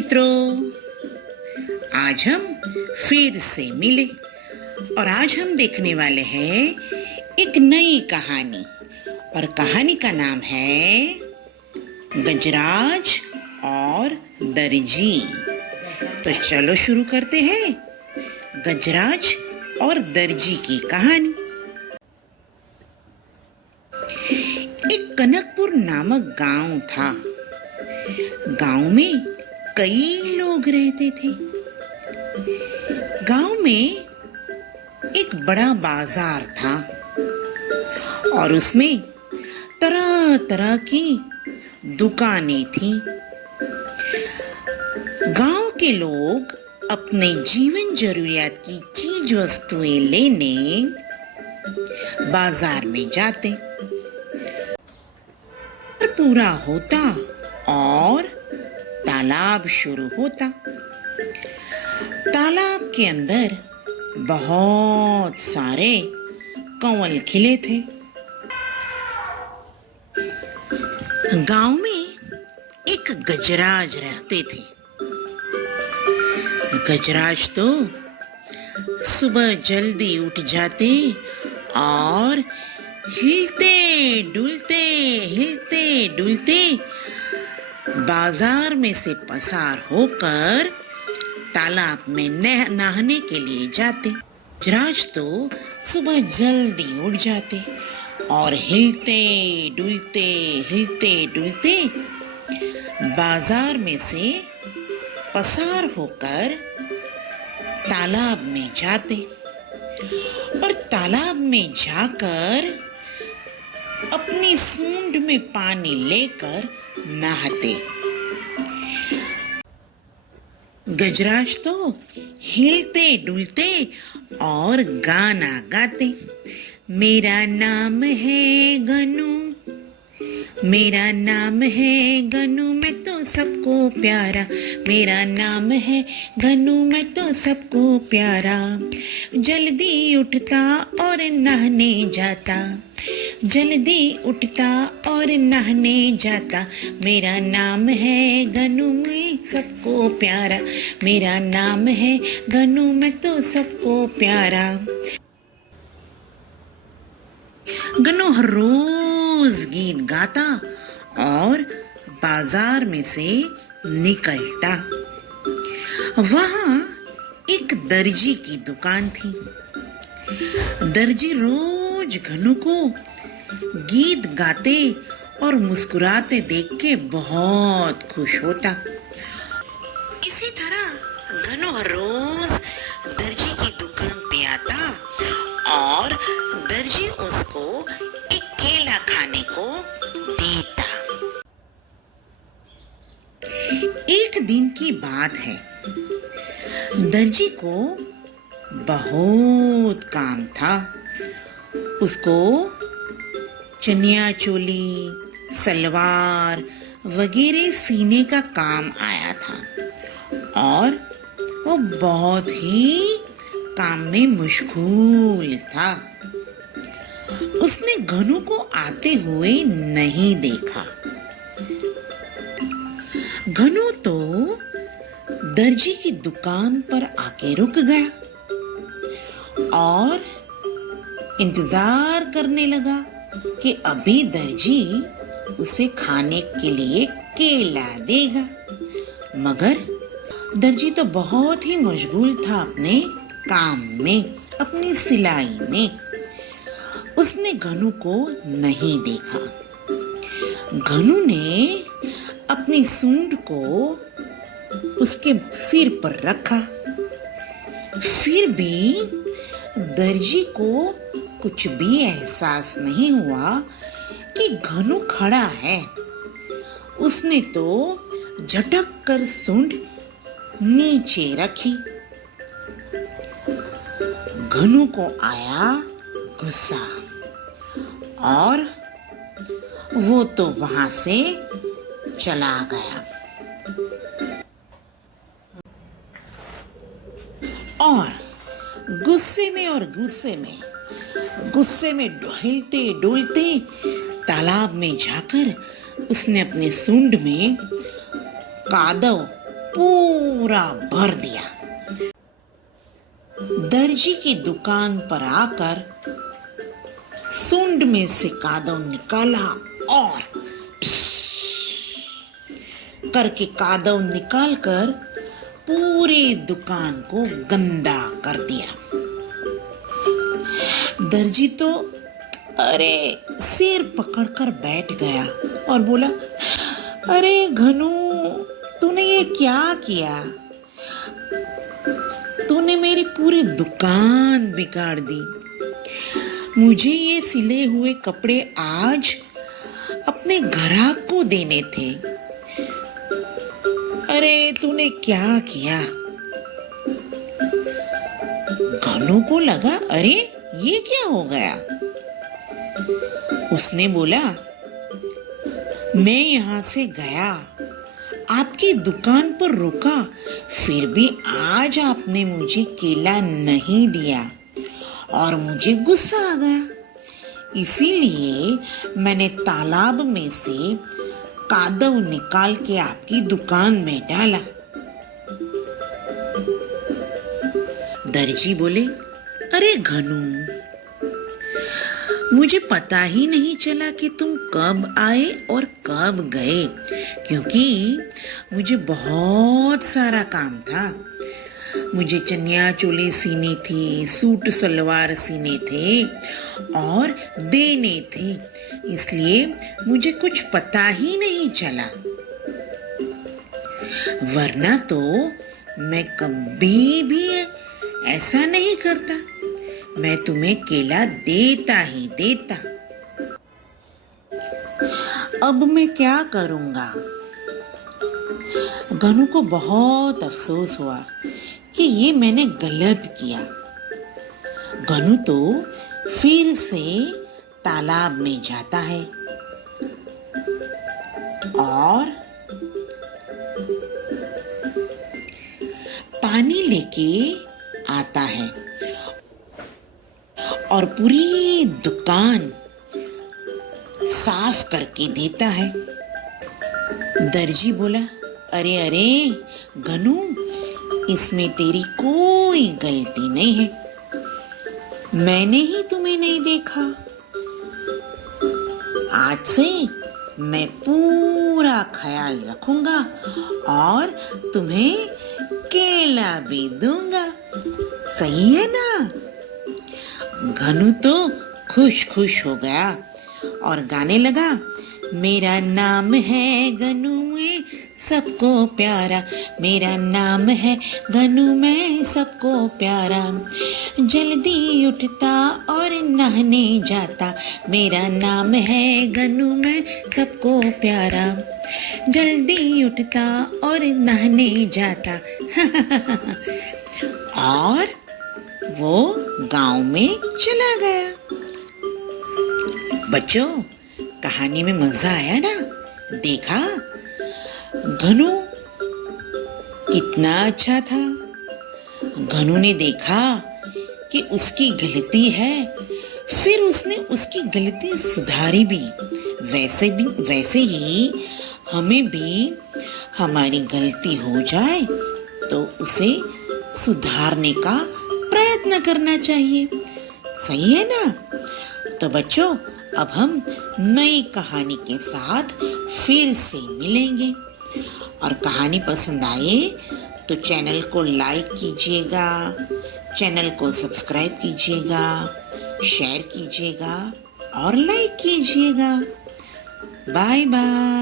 मित्रों, आज हम फिर से मिले और आज हम देखने वाले हैं एक नई कहानी और कहानी का नाम है गजराज और दर्जी। तो चलो शुरू करते हैं गजराज और दर्जी की कहानी। एक कनकपुर नामक गांव था। गांव में कई लोग रहते थे। गांव में एक बड़ा बाजार था और उसमें तरह तरह की दुकानें थीं। गांव के लोग अपने जीवन जरूरियात की चीज वस्तुएं लेने बाजार में जाते। पूरा होता और तालाब शुरू होता। तालाब के अंदर बहुत सारे कंवल खिले थे। गांव में एक गजराज रहते थे। गजराज तो सुबह जल्दी उठ जाते और हिलते डुलते बाजार में से पसार होकर तालाब में नहाने के लिए जाते। गजराज तो सुबह जल्दी उठ जाते और हिलते डुलते बाजार में से पसार होकर तालाब में जाते और तालाब में जाकर अपनी सूंड में पानी लेकर नहाते। गजराज तो हिलते डुलते और गाना गाते। मेरा नाम है गनू, मेरा नाम है गनू, मैं तो सबको प्यारा। मेरा नाम है गनू, मैं तो सबको प्यारा। जल्दी उठता और नहाने जाता, जल्दी उठता और नहाने जाता। मेरा नाम है गनू, मैं सबको प्यारा। मेरा नाम है गनू, मैं तो सबको प्यारा। गनू हर रोज गीत गाता और बाजार में से निकलता। वहां एक दर्जी की दुकान थी। दर्जी रोज गनू को गीत गाते और मुस्कुराते देख के बहुत खुश होता। इसी तरह गनू हर रोज दर्जी की दुकान पे आता और दर्जी उसको एक केला खाने को देता। एक दिन की बात है, दर्जी को बहुत काम था। उसको चनिया चोली, सलवार वगैरह सीने का काम आया था और वो बहुत ही काम में मशगूल था। उसने गनू को आते हुए नहीं देखा। गनू तो दर्जी की दुकान पर आके रुक गया और इंतजार करने लगा कि अभी दर्जी उसे खाने के लिए केला देगा। मगर दर्जी तो बहुत ही मशगूल था अपने काम में, अपनी सिलाई में। उसने गनू को नहीं देखा। गनू ने अपनी सूंड को उसके सिर पर रखा। फिर भी दर्जी को कुछ भी एहसास नहीं हुआ कि गनू खड़ा है। उसने तो झटक कर सूंड नीचे रखी। गनू को आया गुस्सा और वो तो वहां से चला गया। और गुस्से में हिलते डुलते तालाब में जाकर उसने अपने सूंड में कादव पूरा भर दिया। दर्जी की दुकान पर आकर सूंड में से कादव निकाला और करके कादव निकालकर पूरी दुकान को गंदा कर दिया। दर्जी तो अरे सिर पकड़कर बैठ गया और बोला, अरे घनू, तूने ये क्या किया? तूने मेरी पूरी दुकान बिगाड़ दी। मुझे ये सिले हुए कपड़े आज अपने ग्राहक को देने थे। अरे तूने क्या किया? घनू को लगा, अरे ये क्या हो गया? उसने बोला, मैं यहाँ से गया, आपकी दुकान पर रुका, फिर भी आज आपने मुझे केला नहीं दिया और मुझे गुस्सा आ गया। इसीलिए मैंने तालाब में से कादव निकाल के आपकी दुकान में डाला। दर्जी बोले, अरे घनू, मुझे पता ही नहीं चला कि तुम कब आए और कब गए, क्योंकि मुझे बहुत सारा काम था। मुझे चनिया चोली सीनी थी, सूट सलवार सीने थे और देने थे, इसलिए मुझे कुछ पता ही नहीं चला। वरना तो मैं कभी भी ऐसा नहीं करता, मैं तुम्हें केला देता ही देता। अब मैं क्या करूंगा? घनू को बहुत अफसोस हुआ कि ये मैंने गलत किया। घनू तो फिर से तालाब में जाता है और पानी लेके आता है और पूरी दुकान साफ करके देता है। दर्जी बोला, अरे अरे घनू, इसमें तेरी कोई गलती नहीं है, मैंने ही तुम्हें नहीं देखा। आज से मैं पूरा ख्याल रखूंगा और तुम्हें केला भी दूंगा, सही है ना? घनू तो खुश खुश हो गया और गाने लगा, मेरा नाम है घनू, मैं सबको प्यारा, मेरा नाम है घनू, मैं सबको प्यारा, जल्दी उठता और नहाने जाता, मेरा नाम है घनू, मैं सबको प्यारा, जल्दी उठता और नहाने जाता। और वो गांव में चला गया। बच्चों, कहानी में मजा आया ना? देखा घनू कितना अच्छा था। घनू ने देखा कि उसकी गलती है, फिर उसने उसकी गलती सुधारी भी। वैसे ही हमें भी हमारी गलती हो जाए तो उसे सुधारने का प्रयत्न करना चाहिए, सही है ना? तो बच्चों, अब हम नई कहानी के साथ फिर से मिलेंगे। और कहानी पसंद आए तो चैनल को लाइक कीजिएगा, चैनल को सब्सक्राइब कीजिएगा, शेयर कीजिएगा और लाइक कीजिएगा। Bye bye.